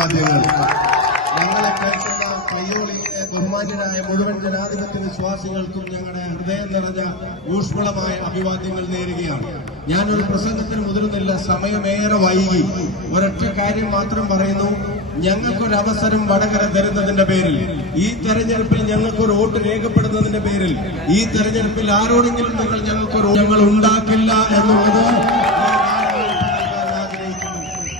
ഞങ്ങളെ കേൾക്കുന്ന കയ്യോളിയിലെ ബഹുമാന്യരായ മുഴുവൻ ജനാധിപത്യ വിശ്വാസികൾക്കും ഞങ്ങളുടെ ഹൃദയം നിറഞ്ഞ ഊഷ്മളമായ അഭിവാദ്യങ്ങൾ നേരുകയാണ്. ഞാനൊരു പ്രസംഗത്തിന് മുതിരുന്നില്ല, സമയമേറെ വൈകി. ഒരൊറ്റ കാര്യം മാത്രം പറയുന്നു. ഞങ്ങൾക്കൊരവസരം വടകര തരുന്നതിന്റെ പേരിൽ, ഈ തെരഞ്ഞെടുപ്പിൽ ഞങ്ങൾക്കൊരു വോട്ട് രേഖപ്പെടുന്നതിന്റെ പേരിൽ, ഈ തെരഞ്ഞെടുപ്പിൽ ആരോടെങ്കിലും ഞങ്ങൾ ഉണ്ടാക്കില്ല എന്നുള്ളത്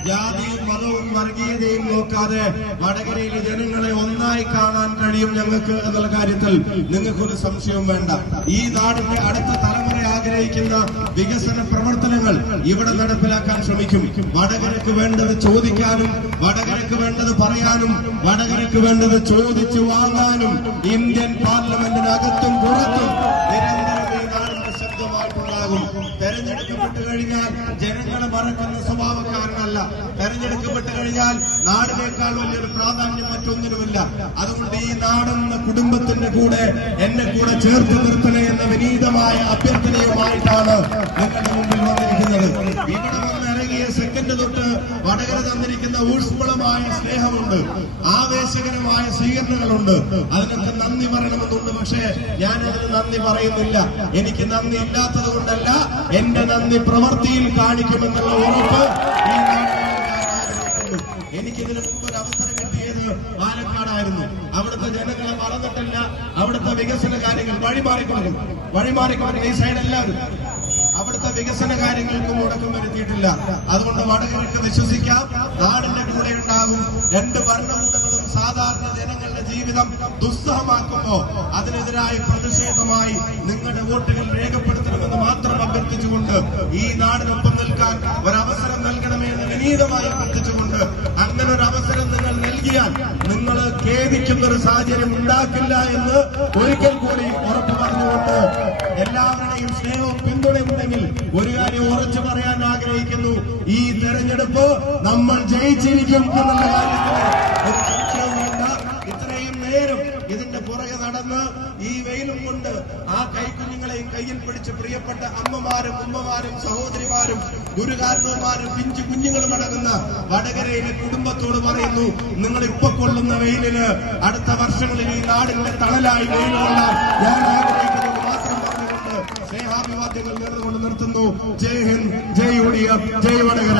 ജാതിയും മതവും വർഗീയതയും നോക്കാതെ വടകരയിലെ ജനങ്ങളെ ഒന്നായി കാണാൻ കഴിയും ഞങ്ങൾക്ക് എന്നുള്ള കാര്യത്തിൽ നിങ്ങൾക്കൊരു സംശയവും വേണ്ട. ഈ നാടിന്റെ അടുത്ത തലമുറ ആഗ്രഹിക്കുന്ന വികസന പ്രവർത്തനങ്ങൾ ഇവിടെ നടപ്പിലാക്കാൻ ശ്രമിക്കും. വടകരക്ക് വേണ്ടത് ചോദിക്കാനും, വടകരക്ക് വേണ്ടത് പറയാനും, വടകരക്ക് വേണ്ടത് ചോദിച്ചു വാങ്ങാനും ഇന്ത്യൻ പാർലമെന്റിനകത്തും പുറത്തും നിരന്തരം ഈ നാടിന്റെ ശബ്ദമായിട്ടുണ്ടാകും. തെരഞ്ഞെടുക്കപ്പെട്ടു കഴിഞ്ഞാൽ ജനങ്ങളെ മറക്കുന്ന സ്വഭാവക്കാരനല്ല. തെരഞ്ഞെടുക്കപ്പെട്ടു കഴിഞ്ഞാൽ നാടിനേക്കാൾ വലിയൊരു പ്രാധാന്യം മറ്റൊന്നിനുമില്ല. അതുകൊണ്ട് ഈ നാടെന്ന കുടുംബത്തിന്റെ കൂടെ എന്നെ കൂടെ ചേർത്ത് നിർത്തണേ എന്ന വിനീതമായ അഭ്യർത്ഥനയുമായിട്ടാണ് നിങ്ങളുടെ മുമ്പിൽ വന്നിരിക്കുന്നത്. ഇവിടെ വന്നിറങ്ങിയ സെക്കൻഡ് തൊട്ട് വടകര തന്നിരിക്കുന്ന ഊഷ്മളമായ സ്നേഹമുണ്ട്, ആവേശകരമായ സ്വീകരണങ്ങളുണ്ട്. അതിനൊക്കെ നന്ദി പറയണമെന്നുണ്ട്. പക്ഷേ ഞാനതിന് നന്ദി പറയുന്നില്ല. എനിക്ക് നന്ദി ഇല്ലാത്തത് കൊണ്ടല്ല, എന്റെ നന്ദി പ്രവൃത്തിയിൽ കാണിക്കുമെന്നുള്ള ഉറപ്പ് ഈ എനിക്കിതിന് മുമ്പ് ഒരു അവസരം കിട്ടിയത് പാലക്കാടായിരുന്നു. അവിടുത്തെ ജനങ്ങളെ മറന്നിട്ടില്ല. അവിടുത്തെ വികസന കാര്യങ്ങൾ വഴിമാറിക്കൊടുക്കും ഈ സൈഡ് എല്ലാവരും അവിടുത്തെ വികസന കാര്യങ്ങൾക്ക് മുടക്കം വരുത്തിയിട്ടില്ല. അതുകൊണ്ട് വടകരക്ക് വിശ്വസിക്കാം, നാടിന്റെ കൂടെ ഉണ്ടാകും. രണ്ട് ഭരണകൂടങ്ങളും സാധാരണ ജനങ്ങളുടെ ജീവിതം ദുസ്സഹമാക്കുമ്പോ അതിനെതിരായ പ്രതിഷേധമായി നിങ്ങളുടെ വോട്ടുകൾ രേഖപ്പെടുത്തണമെന്ന് മാത്രം അഭ്യർത്ഥിച്ചുകൊണ്ട് ഈ നാടിനൊപ്പം നിൽക്കാൻ ഒരവസരം നൽകണമെന്ന് വിനീതമായി അഭ്യർത്ഥിച്ചുകൊണ്ട്, അങ്ങനെ ഒരു അവസരം നിങ്ങൾ നൽകിയാൽ നിങ്ങൾ ഖേദിക്കുന്ന ഒരു സാഹചര്യം ഉണ്ടാക്കില്ല എന്ന് ഒരിക്കൽ കൂടി ഉറപ്പു പറഞ്ഞുകൊണ്ട് എല്ലാവരുടെയും സ്നേഹവും പിന്തുണയും ഉണ്ടെങ്കിൽ ഒരു കാര്യം ഉറച്ചു പറയാൻ ആഗ്രഹിക്കുന്നു. ഈ തെരഞ്ഞെടുപ്പ് നമ്മൾ ജയിച്ചിരിക്കും എന്നുള്ള കാര്യത്തിന് ഒരു സംശയവും വേണ്ട. ഇത്രയും നേരം ഇതിന്റെ പുറകെ നടന്ന് ഈ വെയിലും കൊണ്ട് ആ കൈക്കുഞ്ഞുങ്ങളെയും കയ്യിൽ പിടിച്ച് പ്രിയപ്പെട്ട അമ്മമാരും ഉമ്മമാരും സഹോദരിമാരും ഗുരുകാരണവന്മാരും പിഞ്ചു കുഞ്ഞുങ്ങളും അടങ്ങുന്ന വടകരയിലെ കുടുംബത്തോട് പറയുന്നു, നിങ്ങൾ ഇപ്പൊ കൊള്ളുന്ന വെയിലിന് അടുത്ത വർഷങ്ങളിൽ ഈ നാടിന്റെ തണലായി വെയിൽ കൊള്ളാൻ ഞാൻ ആഗ്രഹിക്കുന്നത് മാത്രം പറഞ്ഞുകൊണ്ട് സ്നേഹാഭിവാദ്യങ്ങൾ നേർന്നുകൊണ്ട് നിർത്തുന്നു. ജയ് ഹിന്ദ്, ജയ് യു ഡി എഫ്, ജയ് വടകര.